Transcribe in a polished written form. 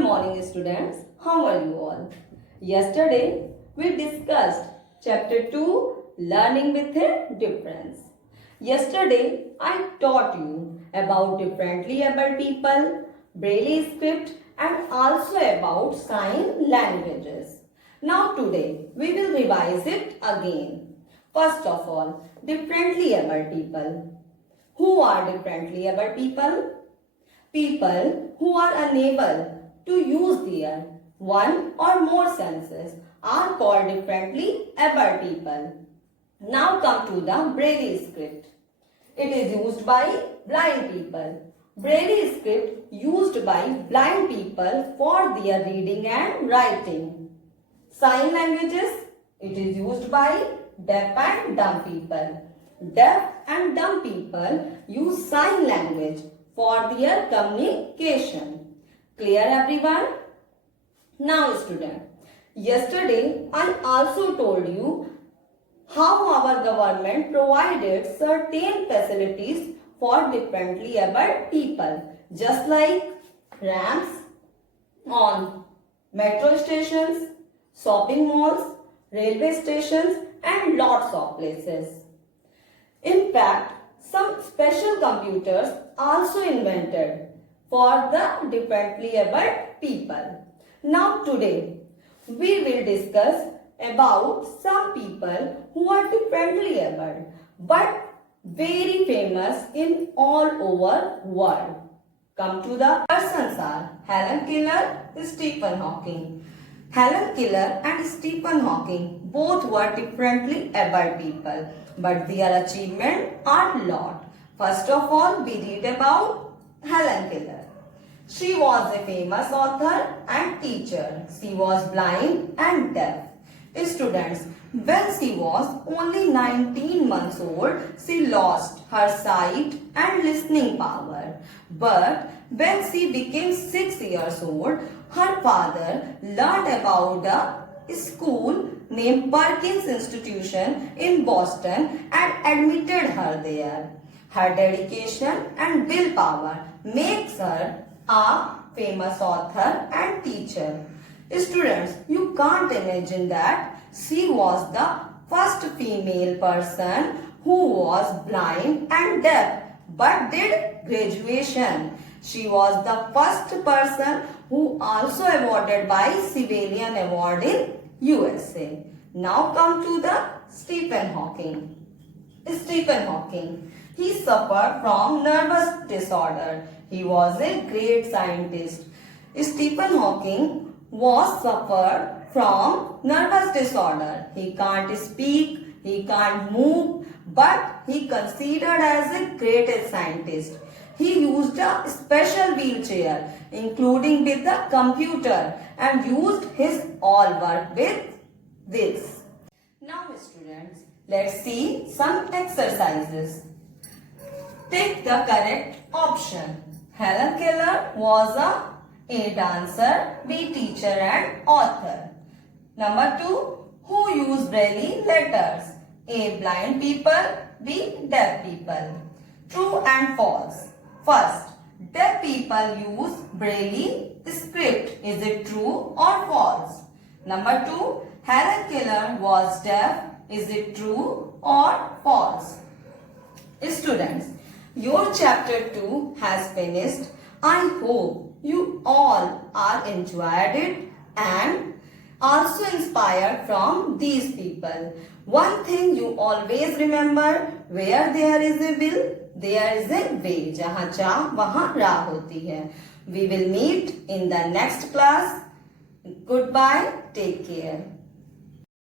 Good morning, students. How are you all? Yesterday, we discussed Chapter 2 Learning with a Difference. Yesterday, I taught you about differently able people, Braille script, and also about sign languages. Now, today, we will revise it again. First of all, differently able people. Who are differently able people? People who are unable to use their one or more senses are called differently able people. Now come to the Braille script. It is used by blind people. Braille script used by blind people for their reading and writing. Sign languages. It is used by deaf and dumb people. Deaf and dumb people use sign language for their communication. Clear everyone? Now student, yesterday I also told you how our government provided certain facilities for differently abled people, just like ramps on metro stations, shopping malls, railway stations and lots of places. In fact, some special computers also invented for the differently abled people. Now today, we will discuss about some people who are differently abled but very famous in all over world. Come to the persons are Helen Keller, Stephen Hawking. Helen Keller and Stephen Hawking both were differently abled people, but their achievements are lot. First of all, we read about Helen Keller. She was a famous author and teacher. She was blind and deaf. Students, when she was only 19 months old, she lost her sight and listening power. But when she became 6 years old, her father learned about a school named Perkins Institution in Boston and admitted her there. Her dedication and willpower makes her a famous author and teacher. Students, you can't imagine that she was the first female person who was blind and deaf but did graduation. She was the first person who also awarded by Civilian Award in USA. Now come to the Stephen Hawking. Stephen Hawking. He suffered from nervous disorder. He was a great scientist. Stephen Hawking was suffered from nervous disorder. He can't speak, he can't move, but he considered as a greatest scientist. He used a special wheelchair, including with the computer, and used his all work with this. Now students, let's see some exercises. Take the correct option. Helen Keller was A dancer, B teacher and author. Number 2. Who use Braille letters? A blind people, B deaf people. True and false. First, deaf people use Braille script. Is it true or false? Number 2. Helen Keller was deaf. Is it true or false? Students, your chapter 2 has finished. I hope you all are enjoyed it and also inspired from these people. One thing you always remember, where there is a will, there is a way. जहाँ चाह वहाँ राह होती है. We will meet in the next class. Goodbye. Take care.